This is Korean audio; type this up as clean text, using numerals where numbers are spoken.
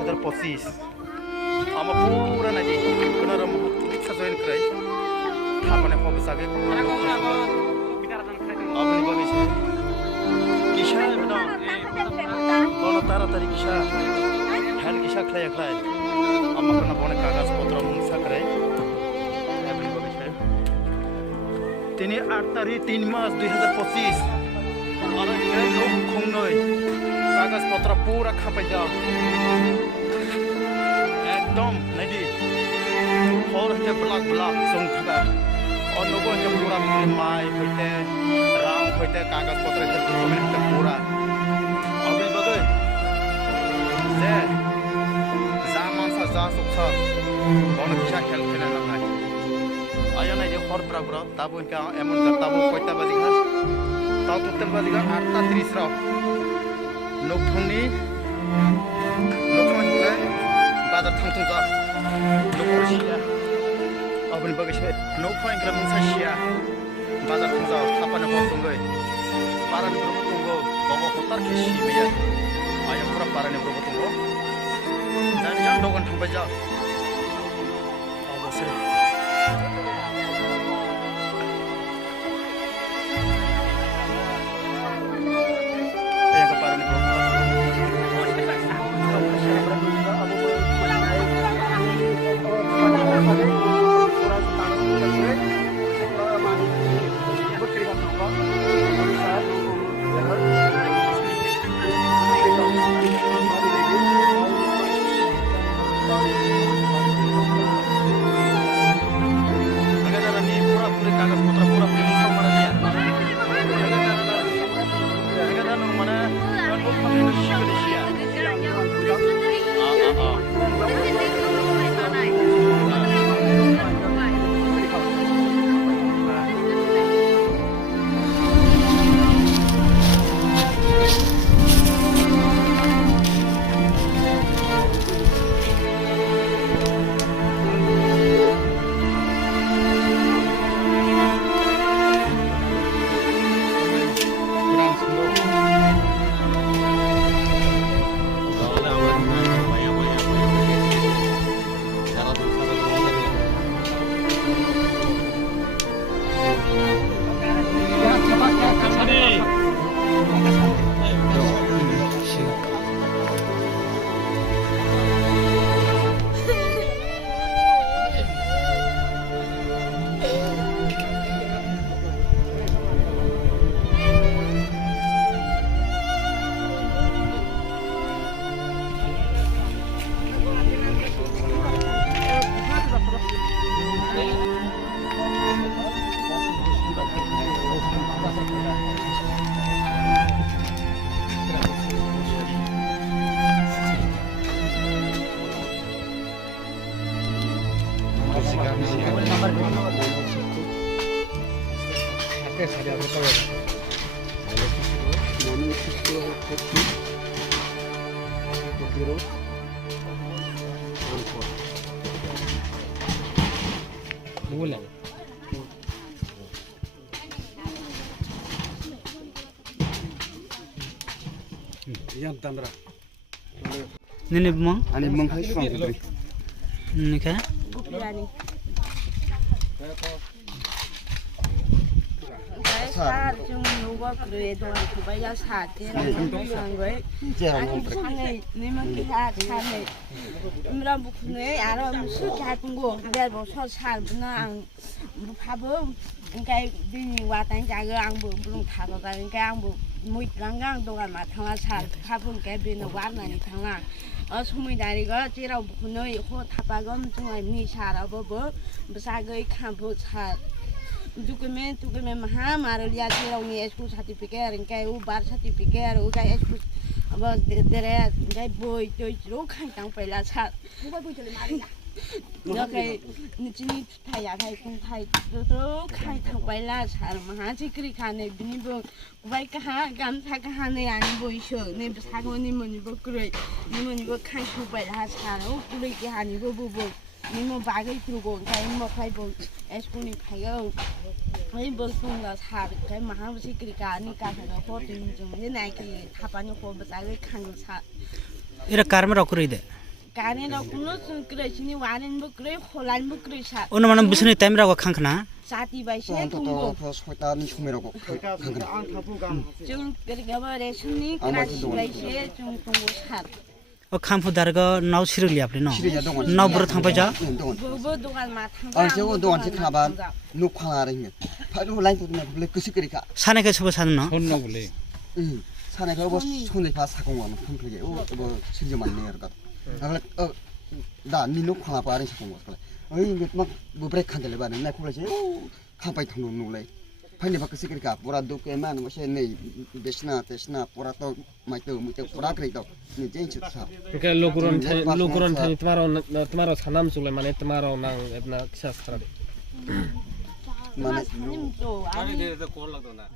2025 ama pura nadi benar mau sajoin krai thapane hobe sage abni bagis kisha benar dono taratari kisha hal kisha khlaya ama kana bone kagas potra mungsa krai abni bagis tini 8 तारीख 3 मार्च 2025 और ये लोग खुंगनोय कागज पत्र पूरा खपाई जाओ एकदम नदी और ये ब्लॉक संग थका और लोगों ने पूरा माई होते राम होते कागज पत्र के डॉक्यूमेंट पूरा अभी बगे से जामान सा जा सुखा कौन किसा खेल खेलने लगा है आया ना ये और प्रॉब्लम तब उनका एमन करता वो कोईटा बजिगा ताऊ टोटल बजिगा 8:30 राव नोकथंनि नोकथंनिफ्राय बाजार थांथंगा नोकरसिया अबनि बगैसे नोकथंनिफ्राय मुंसासिया बाजार थांजा थापानो हसंगै पारानि ब्रबो तंगो बाबा हतार केसि मैया आया पुरा पारानि ब्रबो तंगो जानि जान दगन थांबाय जा अबसरे Nini bumang? Ani bumang hai strong gubri. Nini kaya? Gubri. Sa chung nuwa kre do ku ba ya sa te ra sang goi. Ani sangai ni ma ki ha sangai. Mra bu ne ara mu su ka tung de bo so sa bu na ang bu pha bu kai bi ni wa tan ja ge ang bu bu tha ba ga kai ang bu mui gang do ga ma thang la sa pha bu kai bi na wa na ni thang la 소문이 나리가 지라고 부너 이거 타바금 중에 미샤라고 뭐 무사거이 칸보차 두그면 마하 마르리아 지라고 니 에스쿠 사티피케트 인가 우 바 사티피케트 우가 에스쿠 뭐 데레 인가 보이 또이로 칸당 빨라 차 누가 보이들 말이야 너가 니진이 타야 타이 공타이 또 칸당 빨라 차 마하 지그리 칸에 비니보 우바이까 하 감사가 하네 아니 보이쇼 네 사고니 뭐니 뭐 그래 니는 이거 칸쇼 빨라 차로 그렇게 하니 보보 니모 바게 들고 가이 뭐 파이보 에스쿠니 파요 아이 벌송가 사 그 마하무시 그리가 아니 가서가 호팅 좀 얘네 그 타바니 호버자를 칸고 사 Ira karma rokuri de. 가네나 군노슨 그래 지니 와는 뭐 그래 홀란 뭐 그래 사 오늘 만은 무슨 땀이라고 칸크나 사티바시에 또 동고 소다는 춤이라고 강강 좀 그렇게 버려 승리 그라시바시에 좀 동고 사 칸푸 다르가 나우 시르리 앞리노 시리야 동안 나우 부르 탕파자 동안 뭐뭐 동안 마탕 아 저거 동안 지나봐 녹화하래 파도 라인 도네 불레 그스그리가 산에 그 서버 사는 너 응 산에 가고 손에 봐 사공원 컴플리게 뭐 신경 많네 여러가 나 니노 광아 봐는 사공원 그래 어이 막뭐 브레이크 한들 봐는 나 콜라지 가빠이 통로 놀래 파이네 바 그스그리가 보라도 꽤만 뭐세 네 데스나 보라도 마이도 무테 보라 그래도 네 제인치 사 그러니까 로그런 타니 तुम्हारो 사남 줄래 만에 तुम्हारो 나 에브나 키사 사라 만에 님도 아니 내가 콜라도 나